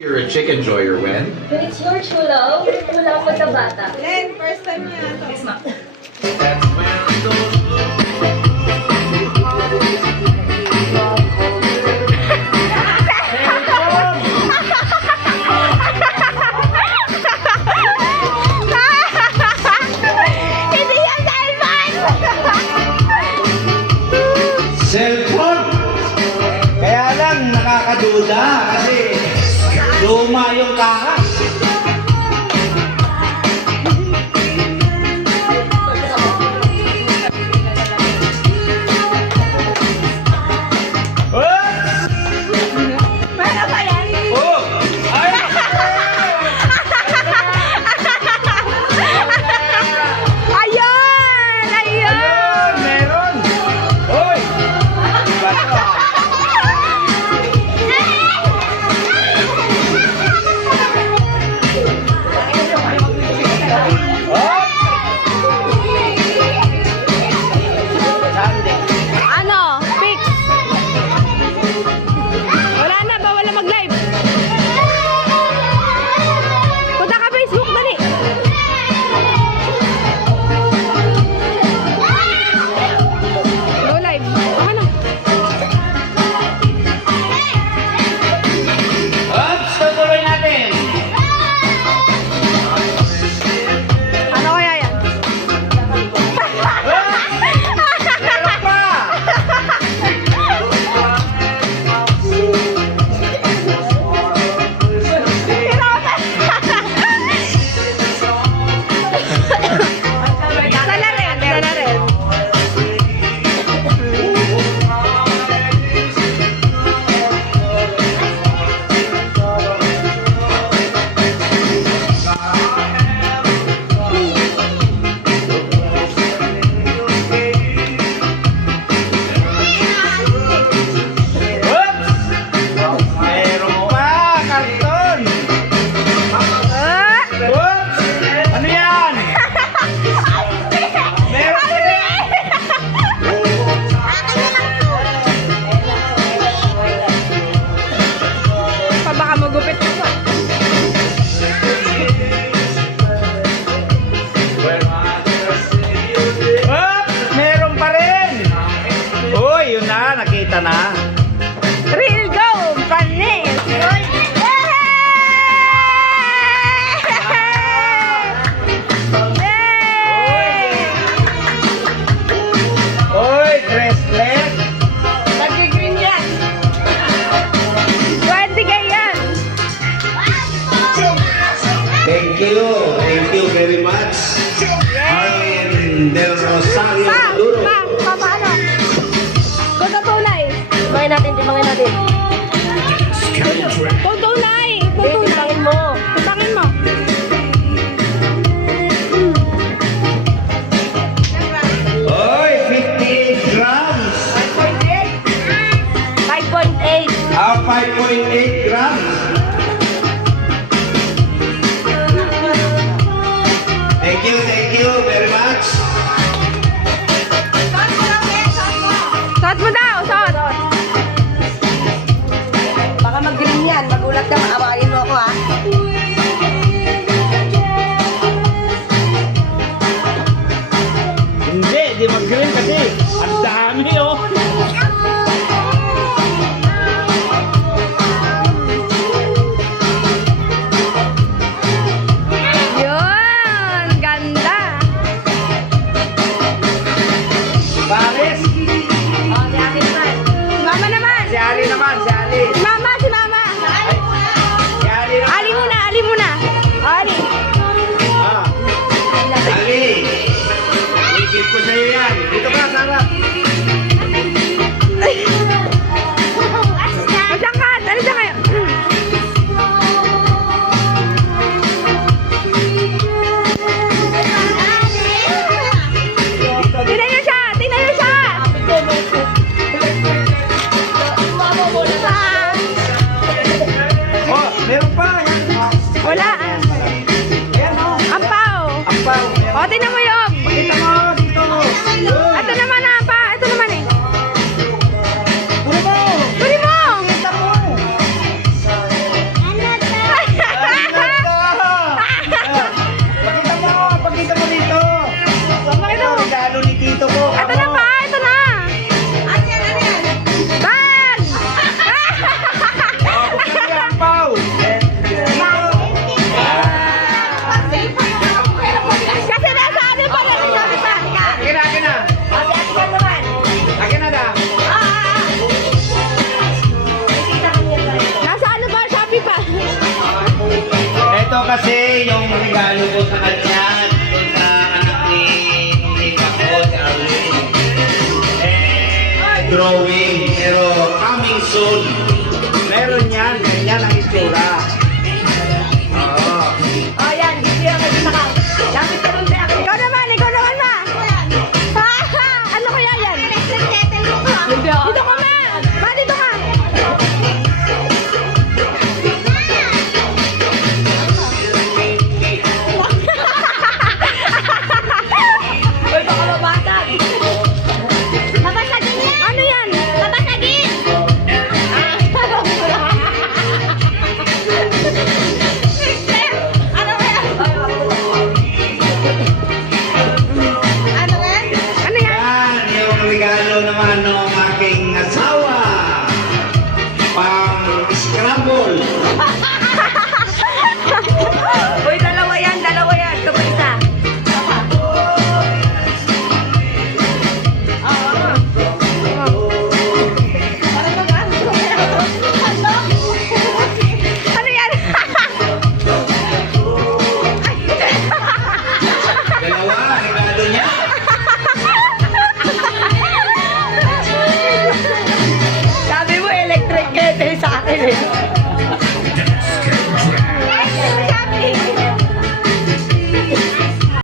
You're a chick enjoyer when? When it's your true love, mula pagkabata. Len, first time mo yan. Yes, ma'am. Hindi yan cellphone! Cellphone! Kaya lang nakakaduda kasi luma yung kahas. Meron ba yan? Oh! Ay! Ayun! Ayun! Ayun! Meron! Hoy! Diba to? Ano? Fix! Wala na, bawal na mag-live. Punta ka Facebook, dali. Go live. Ano? Oops! Tutuloy natin! Ano kaya yan? Meron pa! Sana rin, sana rin. Oops! Meron pa! Karton! Ah! Oops! Ano yan? Meron pa rin! Pa baka magupit ka pa. Oops! Meron pa rin! Uy, yun na, nakita na. Real go! Panis! Uy, bracelet! Nag-green yan! 20K yan! Thank you very much. Arlen Del Rosario Maduro. Paano? Kung tunay. Timbangin natin, timbangin natin. Kung tunay! Timbangin mo. Timbangin mo. Uy, 58 grams. 5.8. 5.8 grams. Thank you very much. Suot mo daw, suot. Baka mag-green yan. Magulat ka, maawain mo ako ha. Hindi, di mag-green kasi. Ang dami oh. Yun! Ganda! Pares. Mama naman! Si Ali naman, si Ali. Mama, si mama! Si Ali naman. Ali muna, Ali muna! Ali! Ah. Ali. Ikit ko sa'yo yan. Dito ka, Sarah. Masyangkat! Ano siya kayo? Tingnan niyo siya! Tingnan niyo siya! Oh, meron pa. Wala! Yan oh. Ampaw! Ampaw. O, tingnan mo yung! Pakita mo dito. Ito naman ah, pa! Ito naman eh! Puro mo. Tuloy mo! Kita mo. kasi yung regalo ko sa kanya